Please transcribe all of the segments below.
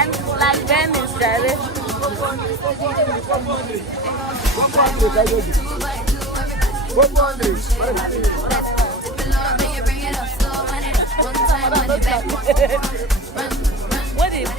And like Dennis, Jerry. What is it?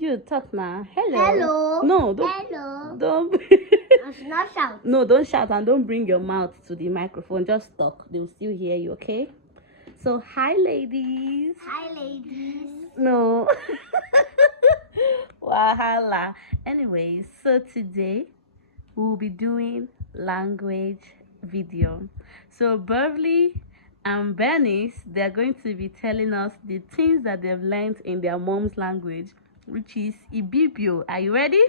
You talk now. Hello. Hello. No, don't. Hello. Don't. I should not shout. No, don't shout and don't bring your mouth to the microphone. Just talk. They'll still hear you, okay? So, hi, ladies. Hi, ladies. No. Wahala. Anyways, so today we'll be doing language video. So Beverly and Bernice, they're going to be telling us the things that they've learned in their mom's language, which is Ebibio. Are you ready?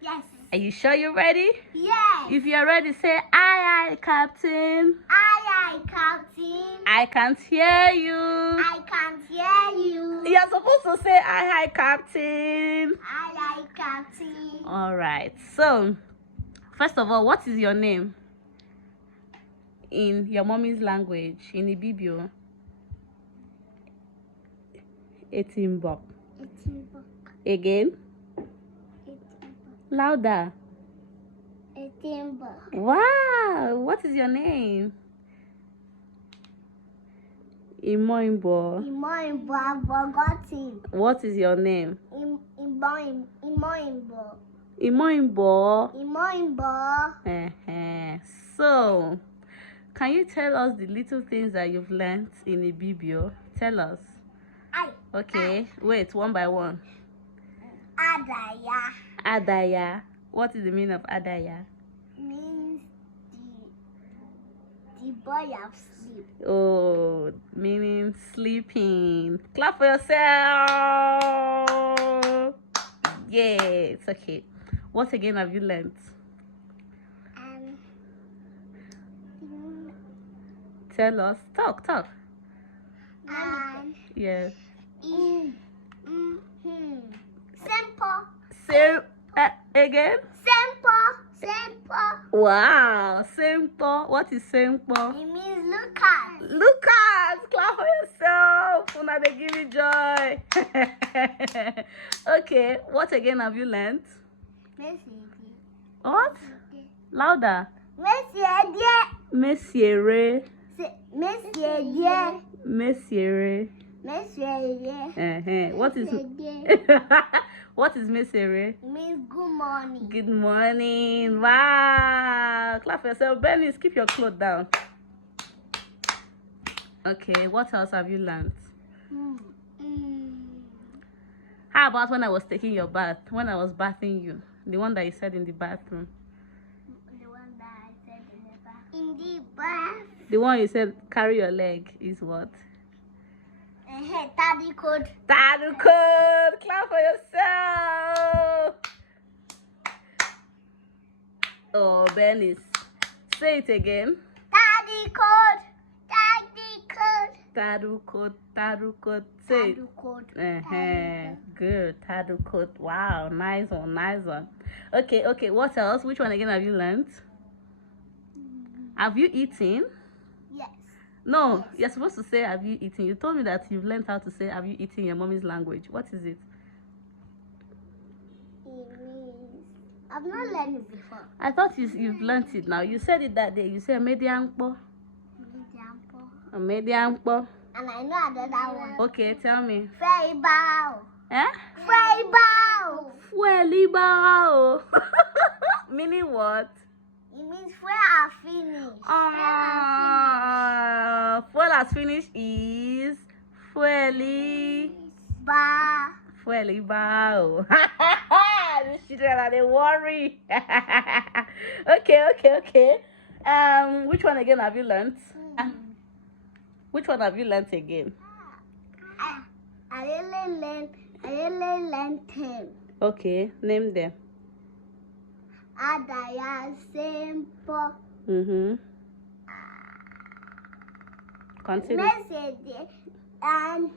Yes. Are you sure you're ready? Yes. If you're ready, say aye, aye, Captain. Aye, Captain. I can't hear you. I can't hear you. You're supposed to say aye, aye, Captain. Aye, Captain. All right. So, first of all, what is your name in your mommy's language, in Ebibio? Etimbo. Etimbo. Again? Etimbo. Louder. Etimbo. Wow. What is your name? Imoimbo. Imoimbo. I've forgotten. What is your name? Imoimbo. Imoimbo. Imoimbo. So, can you tell us the little things that you've learned in Ebibio? Tell us. Aye. Okay, wait, one by one. Adaya Adaya. What is the meaning of Adaya? means the boy of sleep. Oh, meaning sleeping. Clap for yourself. Yeah, it's okay. What again have you learned? Tell us. Talk. Yes. Simple. Say again. Simple. Wow, simple. What is simple? It means look at. Look at. Clap for yourself. Una they give you joy. Okay. What again have you learned? What? Louder. Messiere. What is what is Messiere? It means good morning. Good morning. Wow. Clap for yourself. Bernice, keep your clothes down. Okay, what else have you learned? How about when I was taking your bath? When I was bathing you? The one that you said in the bathroom. The one that I said in the bath. In the bath. The one you said carry your leg is what? Daddy code. Daddy code. Clap for yourself. Oh, Bernice. Say it again. Daddy code. Tadu code. Say it. Code. Good. Tadu code. Wow. Nice one. Okay. What else? Which one again have you learned? Have you eaten? Yes. No, Yes. You're supposed to say have you eaten. You told me that you've learned how to say have you eaten in your mommy's language. What is it? It means I've not learned it before. I thought you've learned it now. You said it that day. You said medianpo. Medianpo. And I know another one. Okay, tell me. Feibao. Eh? Feibao. Fuelibao. Meaning what? It means fuel are finished. Fuel has finished is Ba. Fuelibao. These children are they worry. Okay. Which one again have you learned? Which one have you learnt again? I really learned him. Okay, name them. Adaya simple. Continue. Message and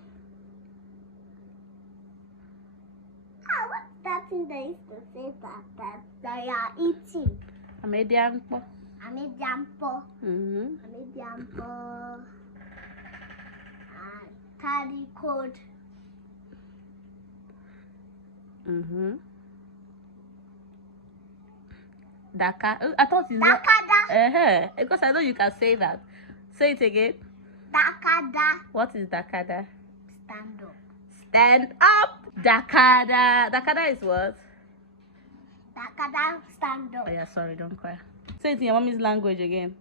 what's that thing they used to say that they are eating? Amedianpo. Amediampo. Taddy code. Daka. I thought it's Dakada. because I know you can say that. Say it again. Dakada. What is Dakada? Stand up. Stand up. Dakada. Dakada is what? Dakada, stand up. Oh yeah, sorry, don't cry. Say it in your mommy's language again.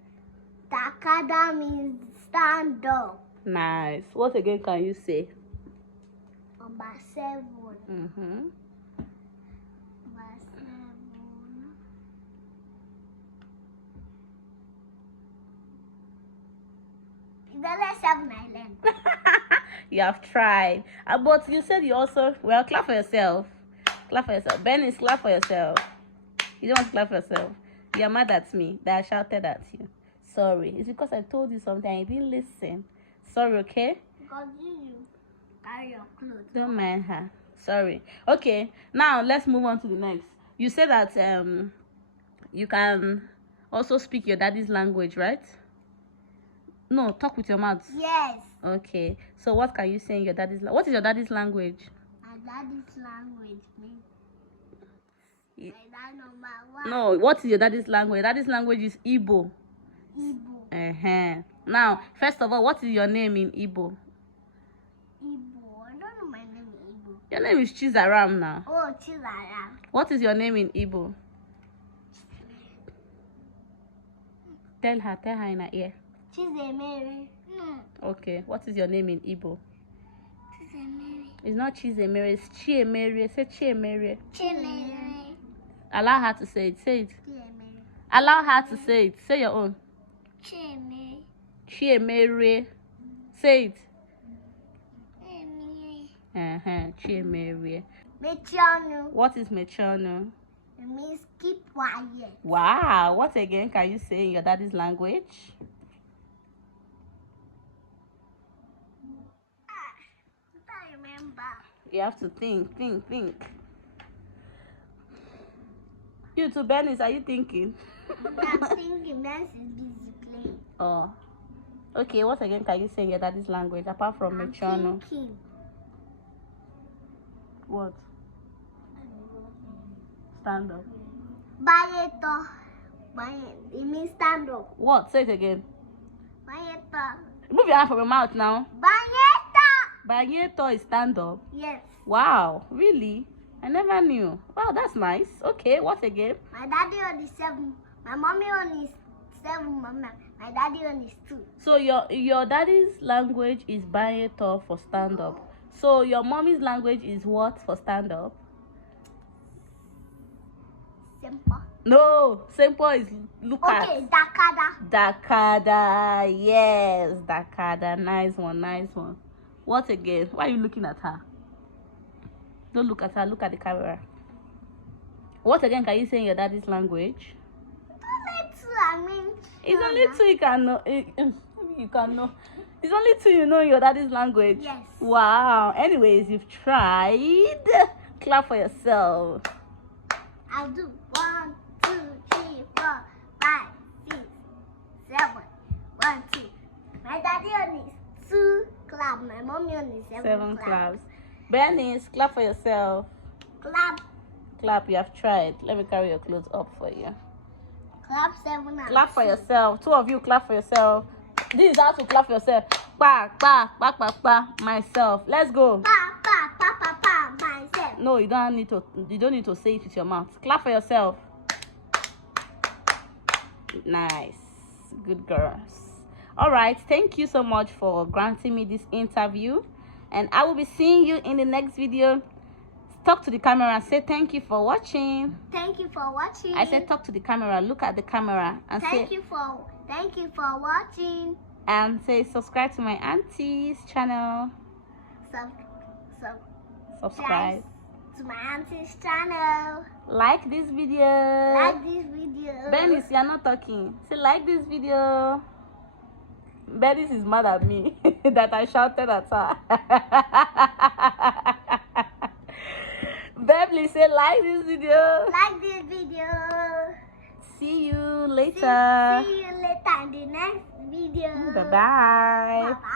Dakada means stand up. Nice. What again can you say? Number 7. Number 7. the last 7 I learned. You have tried. But you said you also, well, clap for yourself. Clap for yourself. Bernice, clap for yourself. You don't want to clap for yourself. You're mad at me that I shouted at you. Sorry. It's because I told you something and you didn't listen. Sorry, okay? Because you carry your clothes. Don't mind her. Sorry. Okay, now let's move on to the next. You said that you can also speak your daddy's language, right? No, talk with your mouth. Yes. Okay. So what can you say in your daddy's what is your daddy's language? My daddy's language means my dad number 1. No, what is your daddy's language? Daddy's language is Igbo. Igbo. Now, first of all, what is your name in Igbo? Igbo. I don't know my name in Igbo. Your name is Chizaram now. Oh, Chizaram. What is your name in Igbo? Tell her in her ear. Chizemere. Okay, what is your name in Igbo? Chizemere. It's not Chizemere, it's Chiemere. Say Chiemere. Chimere. Allow her to say it. Say it. Chimere. Allow her to say it. Say your own. Chimere. Chiemere. Say it. Chimere. Chiemere. Mechanu. What is Mechano? It means keep quiet. Wow. What again can you say in your daddy's language? I remember. You have to think. You too, Bernice, are you thinking? I'm thinking Nancy is busy playing. Oh. Okay, what again can you say in your daddy's language apart from I'm Mechano? thinking. What? Stand up. Bayeto. It means stand up. What? Say it again. Bayeto. Move your hand from your mouth now. Bayeto. Bagneto is stand up. Yes. Wow, really? I never knew. Wow, that's nice. Okay, what again? My daddy on is 7. My mommy on is 7. Mama. My daddy on is 2. So your daddy's language is Bagneto for stand up. So your mommy's language is what for stand up? Simple. No, simple is look at. Okay, Dakada. Dakada, yes, Dakada. Nice one. What again? Why are you looking at her? Don't look at her, look at the camera. What again can you say in your daddy's language? It's only 2 you can know. You can know. It's only 2 you know in your daddy's language. Yes. Wow. Anyways, you've tried. Clap for yourself. I'll do 1, 2, 3, 4, 5, 6, 7. 1, 2. My daddy on is 2 clap. My mommy on is 7 claps. Bernice, clap for yourself. Clap, you have tried. Let me carry your clothes up for you. Clap 7. Clap for yourself. 2 of you clap for yourself. This is how to clap for yourself. Pa, myself. Let's go. Pa, myself. No, you don't need to say it with your mouth. Clap for yourself. Nice. Good girls. All right, thank you so much for granting me this interview, and I will be seeing you in the next video. Talk to the camera and say thank you for watching. Thank you for watching. I said talk to the camera. Look at the camera and thank you for watching. And say subscribe to my auntie's channel. Subscribe to my auntie's channel. Like this video. Bernice, you are not talking. Say like this video. Bernice is mad at me that I shouted at her. Beverly, say like this video. See you later. See you later in the next video. Bye-bye. Bye-bye.